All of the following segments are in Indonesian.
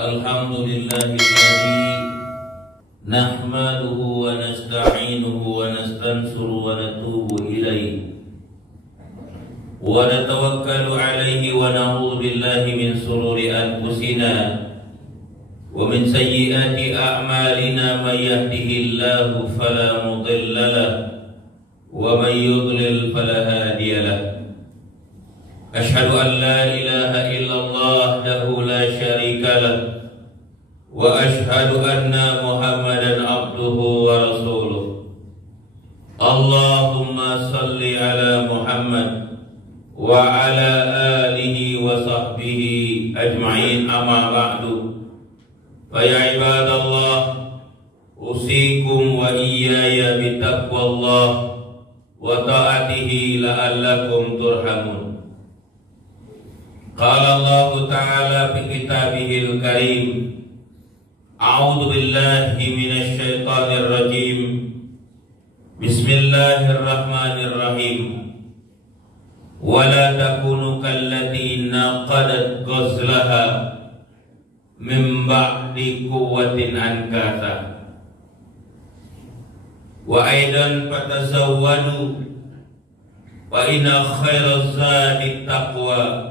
Alhamdulillahilladzi nahmaduhu wa nasta'inuhu wa nastansuru wa natubu ilaihi wa natawakkalu alaihi wa na'udzu billahi min sururi anfusina wa min sayyiati a'malina may yahdihillahu fala mudilla lahu wa may yudlil fala hadiya lahu. Asyhadu an la ilaha illallah wahdahu la syarika lah wa asyhadu anna Muhammadan abduhu wa rasuluh. Allahumma salli ala Muhammad wa ala alihi wa sahbihi ajma'in, amma ba'du. Fa ya ibadallah, usikum wa iyaya bitaqwallah wa ta'atihi la'allakum turhamun. Qala Allah Ta'ala fi kitabihil karim, a'udzu billahi minasy syaithanir rajim. Bismillahirrahmanirrahim. Wa la takunu kallati naqadat ghazlaha min ba'di quwwatin ankatha. Wa aidan fatazawwadu wa inna khairaz zadi taqwa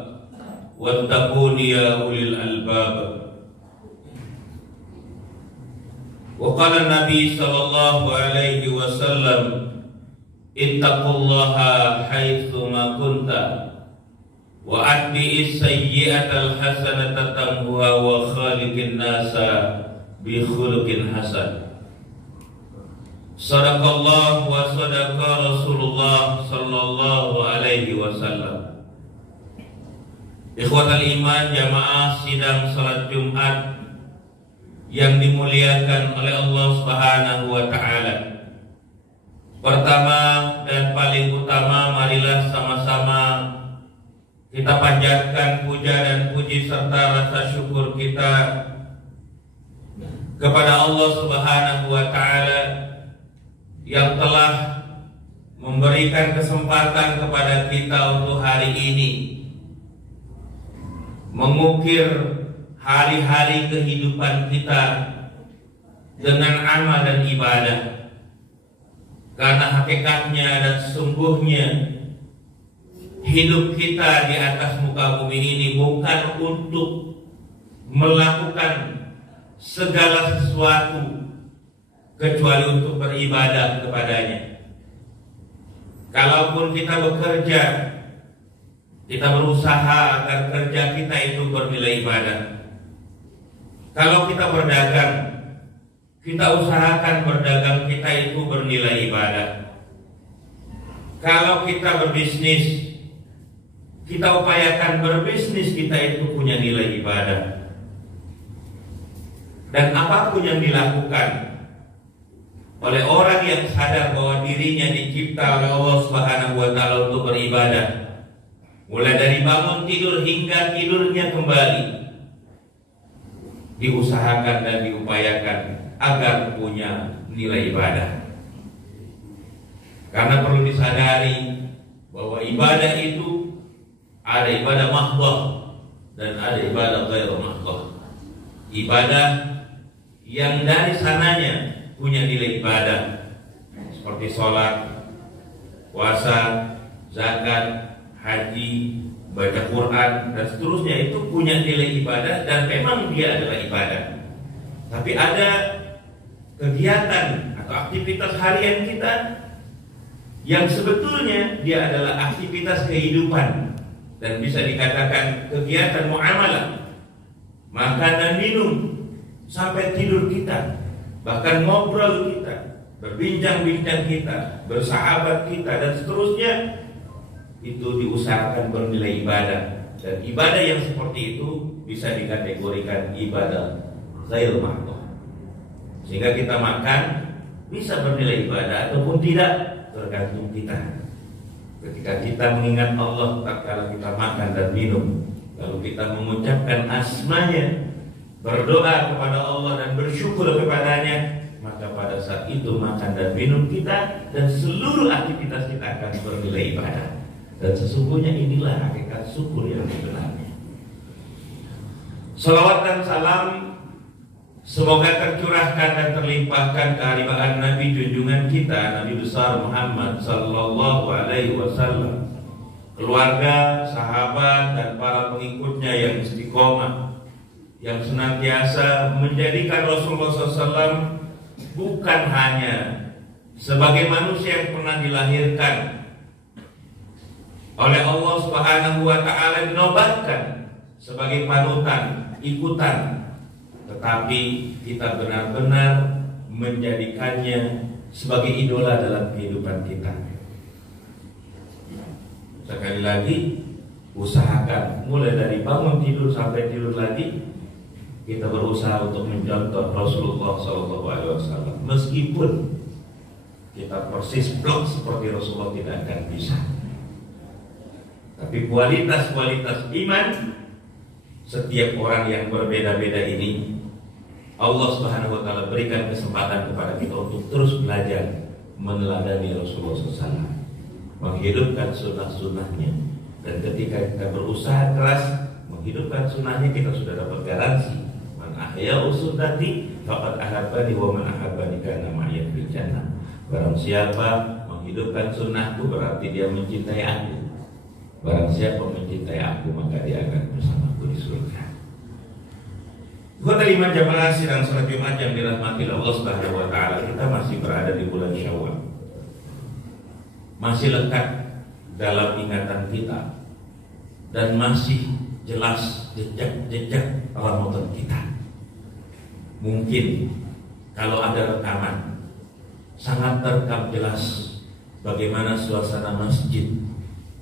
wattaquni ya ulil albab. Wa qala Nabi sallallahu alaihi wasallam, ittaqullaha haitsu ma kunta wa atbi'is sayyi'atal hasanata tamhuha wa khaliqin nasa bi khuluqin hasan. Sadaqallahu wa sadaqa Rasulullah sallallahu alaihi wasallam. Ikhwatal iman, jamaah sidang salat Jumat yang dimuliakan oleh Allah Subhanahu wa Ta'ala. Pertama dan paling utama, marilah sama-sama kita panjatkan puja dan puji serta rasa syukur kita kepada Allah Subhanahu wa Ta'ala yang telah memberikan kesempatan kepada kita untuk hari ini mengukir hari-hari kehidupan kita dengan amal dan ibadah. Karena hakikatnya dan sesungguhnya hidup kita di atas muka bumi ini bukan untuk melakukan segala sesuatu kecuali untuk beribadah kepadanya. Kalaupun kita bekerja, kita berusaha agar kerja kita itu bernilai ibadah. Kalau kita berdagang, kita usahakan berdagang kita itu bernilai ibadah. Kalau kita berbisnis, kita upayakan berbisnis kita itu punya nilai ibadah. Dan apapun yang dilakukan oleh orang yang sadar bahwa dirinya dicipta oleh Allah Subhanahu wa Ta'ala untuk beribadah, mulai dari bangun tidur hingga tidurnya kembali, diusahakan dan diupayakan agar punya nilai ibadah. Karena perlu disadari bahwa ibadah itu ada ibadah mahdhah dan ada ibadah ghairu mahdhah. Ibadah yang dari sananya punya nilai ibadah seperti sholat, puasa, zakat, haji, baca Quran dan seterusnya, itu punya nilai ibadah dan memang dia adalah ibadah. Tapi ada kegiatan atau aktivitas harian kita yang sebetulnya dia adalah aktivitas kehidupan dan bisa dikatakan kegiatan muamalah, makan dan minum, sampai tidur kita, bahkan ngobrol kita, berbincang-bincang kita, bersahabat kita dan seterusnya, itu diusahakan bernilai ibadah. Dan ibadah yang seperti itu bisa dikategorikan ibadah ghairu mahdhah. Sehingga kita makan bisa bernilai ibadah ataupun tidak, tergantung kita. Ketika kita mengingat Allah tatkala kita makan dan minum, lalu kita mengucapkan asmanya, berdoa kepada Allah dan bersyukur kepadanya, maka pada saat itu makan dan minum kita dan seluruh aktivitas kita akan bernilai ibadah. Dan sesungguhnya inilah hakikat syukur yang sebenarnya. Salawat dan salam semoga tercurahkan dan terlimpahkan kehadiran Nabi junjungan kita, Nabi besar Muhammad sallallahu alaihi wasallam, keluarga, sahabat dan para pengikutnya yang istiqomah, yang senantiasa menjadikan Rasulullah SAW bukan hanya sebagai manusia yang pernah dilahirkan oleh Allah Subhanahu wa taala, dinobatkan sebagai panutan, ikutan, tetapi kita benar-benar menjadikannya sebagai idola dalam kehidupan kita. Sekali lagi, usahakan mulai dari bangun tidur sampai tidur lagi, kita berusaha untuk mencontoh Rasulullah SAW. Meskipun kita persis blok seperti Rasulullah tidak akan bisa, tapi kualitas-kualitas iman setiap orang yang berbeda-beda ini Allah Subhanahu wa taala berikan kesempatan kepada kita untuk terus belajar meneladani Rasulullah SAW, menghidupkan sunnah-sunnahnya. Dan ketika kita berusaha keras menghidupkan sunnahnya, kita sudah dapat garansi, man ahya'u sunnati faqad ahabbani wa man ahabbani kana ma'iya fil jannah. Barang siapa menghidupkan sunnahku berarti dia mencintai aku. Barang siapa mencintai aku maka dia akan bersamaku di surga. Buat iman jamaah sidang salat Jumat yang dirahmati Allah Subhanahu wa taala, kita masih berada di bulan Syawal. Masih lekat dalam ingatan kita dan masih jelas jejak-jejak Ramadan kita. Mungkin kalau ada rekaman, sangat terekam jelas bagaimana suasana masjid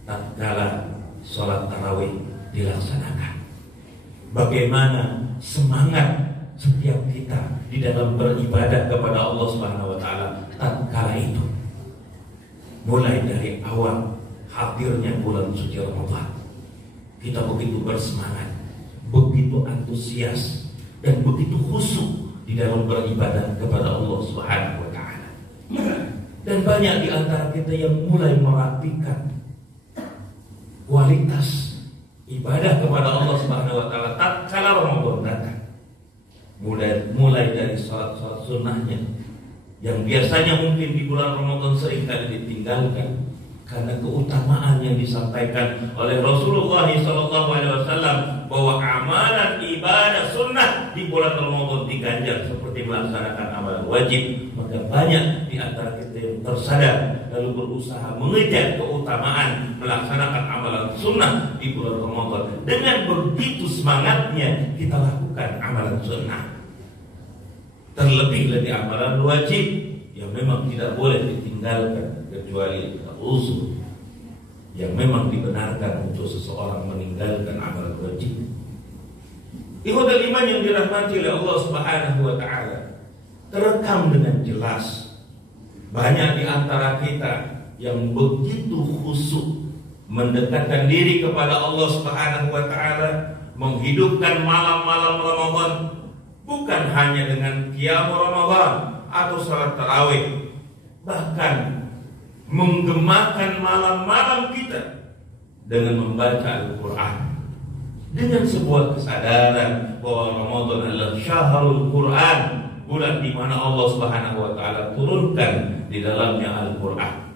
tatkala sholat tarawih dilaksanakan. Bagaimana semangat setiap kita di dalam beribadah kepada Allah Subhanahu wa taala tatkala itu. Mulai dari awal hadirnya bulan suci Ramadan, kita begitu bersemangat, begitu antusias dan begitu khusyuk di dalam beribadah kepada Allah Subhanahu wa taala. Dan banyak di antara kita yang mulai merapikan kualitas ibadah kepada Allah Subhanahu wa taala tatkala Ramadan datang. Mulai dari salat-salat sunnahnya yang biasanya mungkin di bulan Ramadan seringkali ditinggalkan karena keutamaan yang disampaikan oleh Rasulullah SAW bahwa amalan ibadah sunnah di bulan Ramadan diganjar seperti melaksanakan amalan wajib. Maka banyak di antara kita yang tersadar lalu berusaha mengejar keutamaan melaksanakan amalan sunnah di bulan Ramadan. Dengan begitu semangatnya kita lakukan amalan sunnah. Terlebih-lebih amalan wajib yang memang tidak boleh ditinggalkan kecuali uzur yang memang dibenarkan untuk seseorang meninggalkan amalan wajib. Ikhwatul iman yang dirahmati oleh Allah Subhanahu wa taala, terekam dengan jelas banyak di antara kita yang begitu khusyuk mendekatkan diri kepada Allah Subhanahu wa taala, menghidupkan malam-malam Ramadan bukan hanya dengan qiyam Ramadan atau salat tarawih, bahkan menggemakan malam-malam kita dengan membaca Al-Quran dengan sebuah kesadaran bahwa Ramadan adalah syahrul Quran, bulan di mana Allah Subhanahu wa taala turunkan di dalamnya Al-Quran,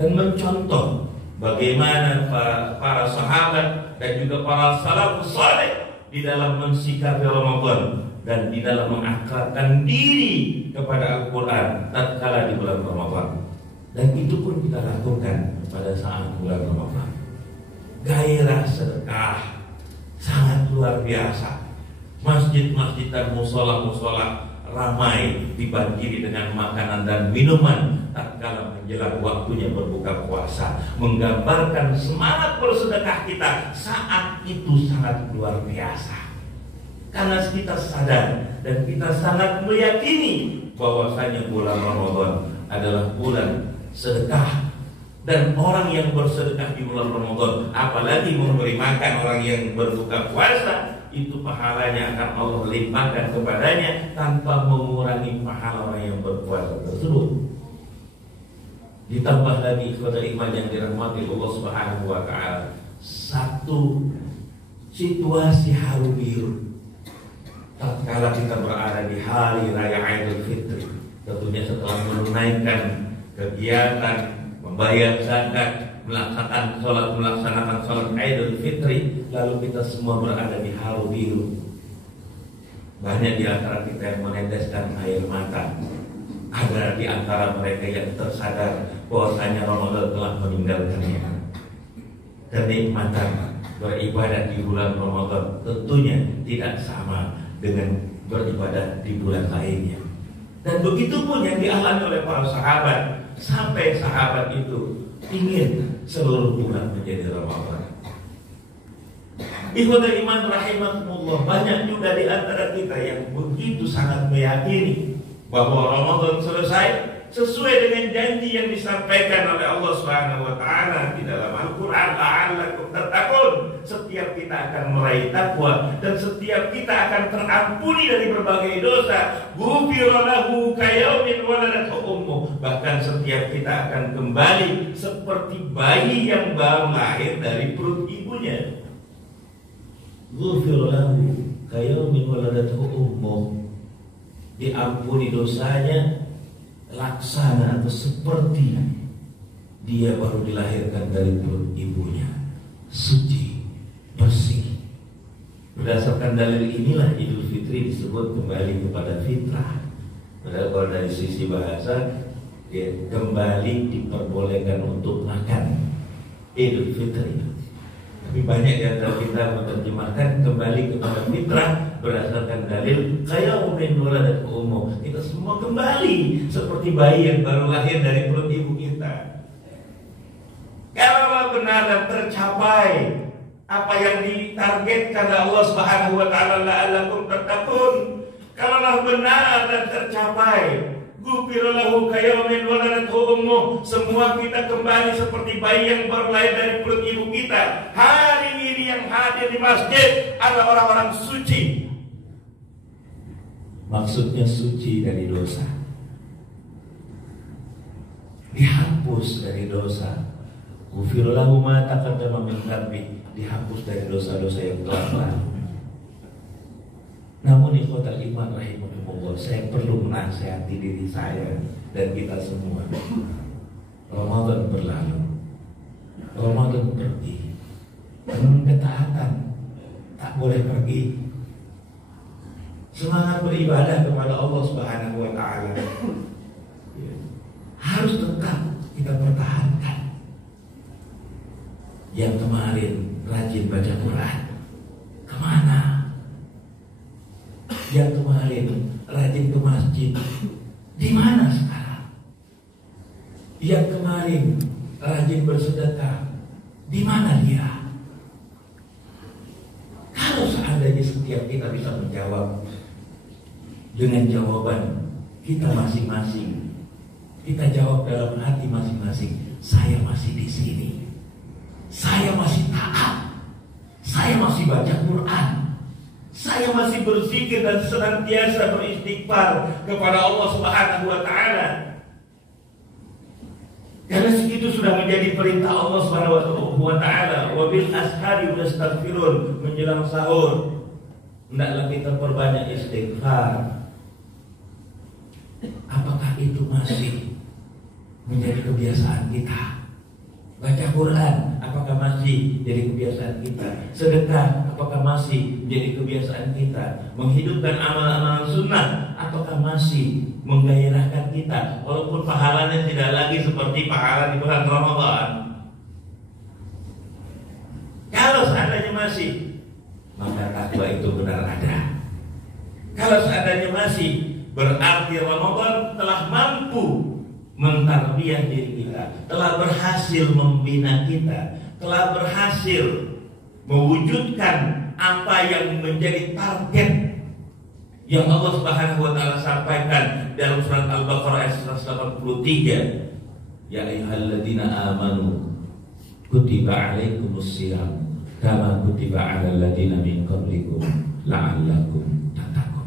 dan mencontoh bagaimana para sahabat dan juga para salafus saleh di dalam mensikapi Ramadan dan di dalam mengakrabkan diri kepada Al-Quran tatkala di bulan Ramadan. Dan itu pun kita lakukan pada saat bulan Ramadan. Gairah sedekah sangat luar biasa. Masjid-masjid dan musola-musola ramai dibanjiri dengan makanan dan minuman tatkala menjelang waktunya berbuka puasa, menggambarkan semangat bersedekah kita saat itu sangat luar biasa. Karena kita sadar dan kita sangat meyakini bahwasanya bulan Ramadan adalah bulan sedekah, dan orang yang bersedekah di bulan Ramadan, apalagi memberi makan orang yang berbuka puasa, itu pahalanya akan Allah limpahkan kepadanya tanpa mengurangi pahala orang yang berpuasa tersebut. Ditambah lagi kepada iman yang dirahmati Allah Subhanahu wa taala, satu situasi haru biru tatkala kita berada di hari raya Idul Fitri, tentunya setelah menunaikan kegiatan membayar zakat, melaksanakan sholat Idul Fitri, lalu kita semua berada di haru biru. Banyak di antara kita yang meneteskan air mata. Ada di antara mereka yang tersadar bahwasanya Ramadan telah meninggalkannya. Kenikmatan beribadah di bulan Ramadan tentunya tidak sama dengan beribadah di bulan lainnya. Dan begitu pun yang dialami oleh para sahabat, sampai sahabat itu ingin seluruh bulan menjadi Ramadan. Ikhwatul iman rahimakumullah, banyak juga di antara kita yang begitu sangat meyakini bahwa Ramadan selesai sesuai dengan janji yang disampaikan oleh Allah Subhanahu wa taala di dalam Al-Qur'an, la'allakum tattaqun. Setiap kita akan meraih takwa dan setiap kita akan terampuni dari berbagai dosa. Ghufira lahu kayaumin waladathu ummuh. Bahkan setiap kita akan kembali seperti bayi yang baru lahir dari perut ibunya. Ghufira lahu kayaumin waladathu ummuh. Diampuni dosanya laksana atau seperti dia baru dilahirkan dari perut ibunya, suci, bersih. Berdasarkan dalil inilah Idul Fitri disebut kembali kepada fitrah. Padahal kalau dari sisi bahasa, ya, kembali diperbolehkan untuk makan Idul Fitri. Tapi banyak yang kita menerjemahkan kembali kepada fitrah berdasarkan dalil kayaumin waladathu ummuh. Kita semua kembali seperti bayi yang baru lahir dari perut ibu kita. Kalau benar dan tercapai apa yang ditargetkan Allah Subhanahu wa taala, la'allakum tattaqun. Kalau benar dan tercapai, ghufira lahu kayaumin waladathu ummuh, semua kita kembali seperti bayi yang baru lahir dari perut ibu kita. Hari ini yang hadir di masjid adalah orang-orang suci. Maksudnya suci dari dosa, dihapus dari dosa. Ghufira lahu ma taqaddama min dhanbi, dihapus dari dosa-dosa yang telah lalu. Namun ikhwatal iman rahimakumullah, saya perlu menasihati diri saya dan kita semua. Ramadan berlalu, Ramadan pergi, namun ketaatan tak boleh pergi. Semangat beribadah kepada Allah Subhanahu wa taala harus tetap kita pertahankan. Yang kemarin rajin baca Quran, kemana? Yang kemarin rajin ke masjid, di mana sekarang? Yang kemarin rajin bersedekah, di mana dia? Kalau seandainya setiap kita bisa menjawab dengan jawaban kita masing-masing, kita jawab dalam hati masing-masing, saya masih di sini, saya masih taat, saya masih baca Quran, saya masih berzikir dan senantiasa beristighfar kepada Allah Subhanahu wa taala. Karena segitu sudah menjadi perintah Allah Subhanahu wa taala, wa bil ashari yastaghfirun, menjelang sahur hendaklah kita perbanyak istighfar. Apakah itu masih menjadi kebiasaan kita? Baca Quran, apakah masih jadi kebiasaan kita? Sedekah, apakah masih menjadi kebiasaan kita? Menghidupkan amal-amal sunnah, apakah masih menggairahkan kita? Walaupun pahalanya tidak lagi seperti pahala di bulan Ramadan. Kalau seandainya masih, maka takwa itu benar ada. Kalau seandainya masih, berarti Ramadan telah mampu mentarbiyah diri kita, telah berhasil membina kita, telah berhasil mewujudkan apa yang menjadi target yang Allah Subhanahu wa taala sampaikan dalam surat Al-Baqarah ayat 183. Ya ayyuhalladzina amanu kutiba alaikumusiyam kama kutiba alal ladzina min qablikum la'allakum tattaqun.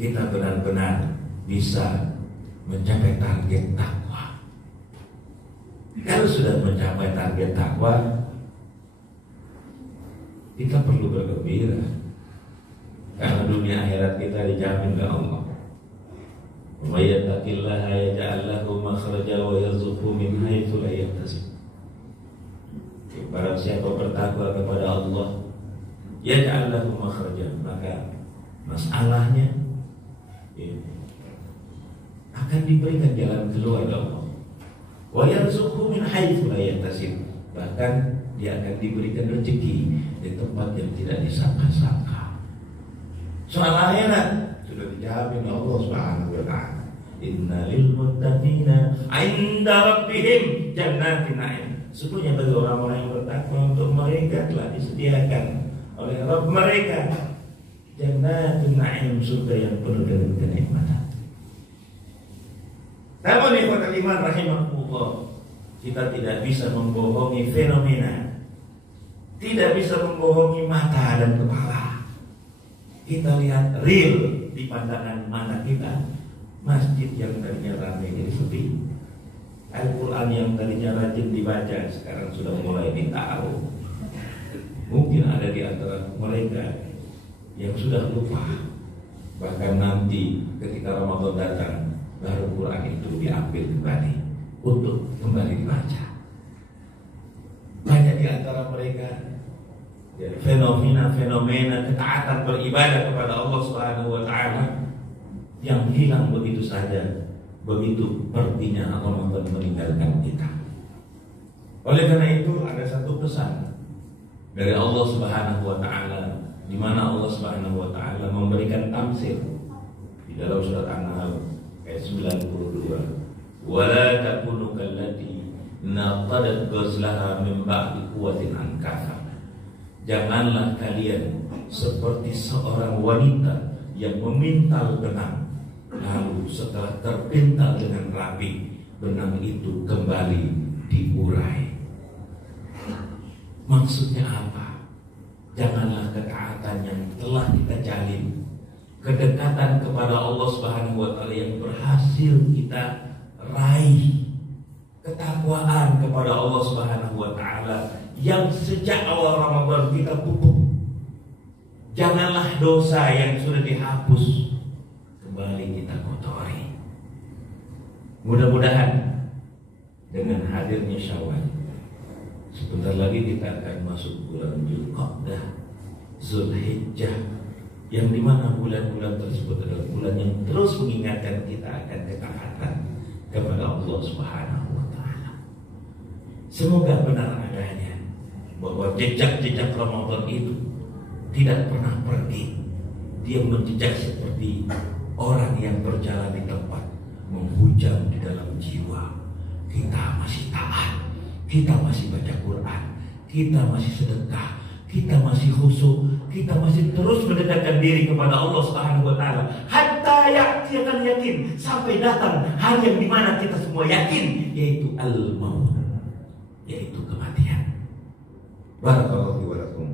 Kita benar-benar bisa mencapai target takwa. Kalau sudah mencapai target takwa, kita perlu bergembira. Karena dunia akhirat kita dijamin oleh Allah. Wa yattaqillaha yaj'al lahu makhraja wa yarzuqhu min haitsu la yahtasib. Barang siapa bertakwa kepada Allah, yaj'al lahu makhraja, maka masalahnya akan diberikan jalan keluar oleh Allah. Wa yarzuqhu min haitsu la yahtasib, bahkan dia akan diberikan rezeki di tempat yang tidak disangka-sangka. Soal akhirat sudah dijamin Allah Subhanahu wa taala. Inna lil muttaqina 'inda rabbihim jannatin na'im. Sesungguhnya bagi orang-orang yang bertakwa, untuk mereka telah disediakan oleh Rabb mereka jannatin na'im, surga yang penuh dengan kenikmatan. Namun ikhwatal iman rahimahullah, kita tidak bisa membohongi fenomena, tidak bisa membohongi mata dan kepala. Kita lihat real di pandangan mata kita. Masjid yang tadinya ramai jadi sepi. Al-Quran yang tadinya rajin dibaca sekarang sudah mulai ditaruh. Mungkin ada di antara mereka yang sudah lupa. Bahkan nanti ketika Ramadan datang, baru Quran itu diambil kembali untuk kembali dibaca. Banyak di antara mereka fenomena ketaatan beribadah kepada Allah Subhanahu wa taala yang hilang begitu saja, begitu perginya Ramadan meninggalkan kita. Oleh karena itu ada satu pesan dari Allah Subhanahu wa taala, di mana Allah Subhanahu wa taala memberikan tamsil di dalam surat An-Nahl ayat 92. Wala takunu kallati naqadat ghazlaha min ba'di quwwatin ankafa. Janganlah kalian seperti seorang wanita yang memintal benang, lalu setelah terpintal dengan rapi, benang itu kembali diurai. Maksudnya apa? Janganlah ketaatan yang telah kita jalin, kedekatan kepada Allah Subhanahu wa taala yang berhasil kita raih, ketakwaan kepada Allah Subhanahu wa taala yang sejak awal Ramadan kita pupuk. Janganlah dosa yang sudah dihapus kembali kita kotori. Mudah-mudahan dengan hadirnya Syawal, sebentar lagi kita akan masuk bulan Dzulqa'dah, Zulhijjah, yang dimana bulan-bulan tersebut adalah bulan yang terus mengingatkan kita akan ketaatan kepada Allah Subhanahu wa taala. Semoga benar adanya bahwa jejak-jejak Ramadan itu tidak pernah pergi. Dia menjejak seperti orang yang berjalan di tempat, menghujam di dalam jiwa. Kita masih taat, kita masih baca Quran, kita masih sedekah, kita masih khusyuk, kita masih terus mendekatkan diri kepada Allah Subhanahu wa taala. Hatta akan yakin, sampai datang hari yang dimana kita semua yakin, yaitu al-maut, yaitu kematian. Barakallahu wa lakum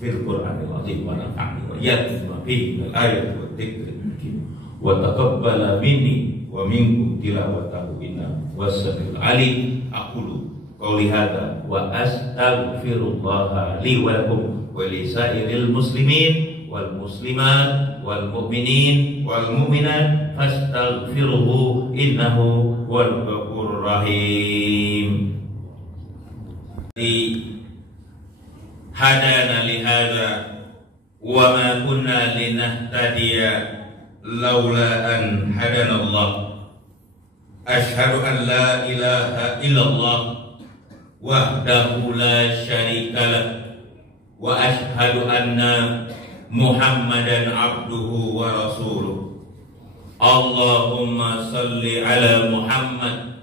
fil Qur'anil azim wa nafa'ni wa yatima fihi minal ayati wa dzikril hakim wa taqabbala minni wa minkum tilawatahu innahu was-sami'ul alim. Aqulu qouli hadza wa astaghfirullah li wa lakum wa li sa'iril muslimin wal muslimat wal mu'minin wal mu'minat fastaghfiruhu innahu huwal ghafurur rahim. Hadana lihada wa ma kunna linahtadiya laula an hadana Allah. Asyhadu an la ilaha illallah wahdahu la syarika lah wa asyhadu anna Muhammadan abduhu wa rasuluh. Allahumma salli ala Muhammad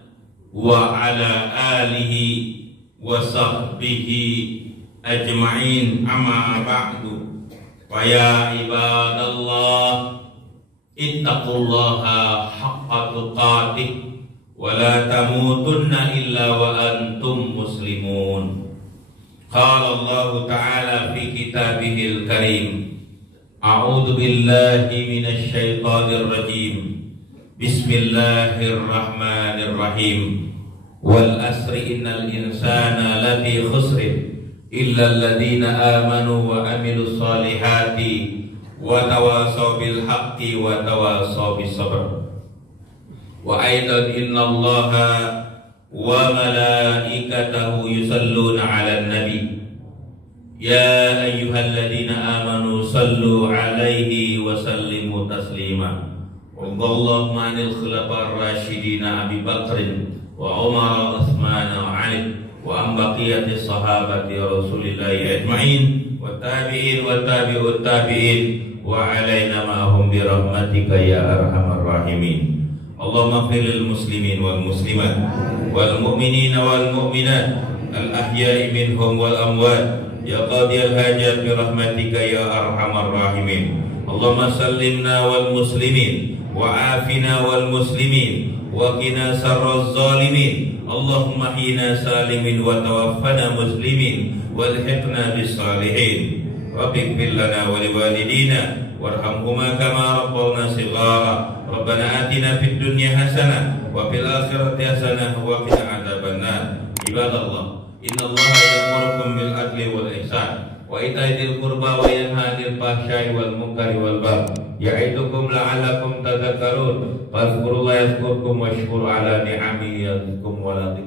wa ala alihi wa sahbihi ajma'in, amma ba'du. Wa ya ibadallah ittaqullaha haqqa tuqatih wa la tamutunna illa wa antum muslimun. Qala Allah ta'ala fi kitabihil karim, a'udzu billahi minasy syaithanir rajim. Bismillahirrahmanirrahim. Wal asri innal insana lafi khusrin illa alladhina amanu wa amilus solihati wa tawasaw bil haqqi wa tawasaw bis sabr. Wa aidan innallaha wa malaikatahu yusalluna 'alan nabi. Ya ayyuhalladzina amanu sallu 'alaihi wa sallimu taslima. Radallahu 'anil khulafa'ir rasyidin Abi Bakrin wa Umar wa Utsman wa Ali wa an baqiyatis sahabati Rasulillahi ajma'in wa tabi'in wa tabi'ut tabi'in wa 'alaina ma'hum bi rahmatika ya arhamar rahimin. Allahumma ighfir lil muslimin wal muslimat wal mu'minina wal mu'minat al ahya'i minhum wal amwat ya qadiyal hajat bi rahmatika ya arhamar rahimin. Allahumma sallimna wal muslimin wa afina wal muslimin wa qina sarraz zalimin. Allahumma hina salimin wa tawaffana muslimin walhiqna bis salihin. Rabbi ighfir lana wa liwalidina warhamhuma kama rabbawna shighara. Rabbana atina fid dunya hasanah wa fil akhirati hasanah wa qina adzabannar. Ibadallah, innallaha ya'murukum bil adli wal ihsan wa ita'i dzil qurba wa yanha 'anil fahsya'i wal munkari wal baghi ya'idukum la'allakum tadhakkarun. Fadhkurullaha yadhkurkum washkuru 'ala ni'amihi yazidkum wa la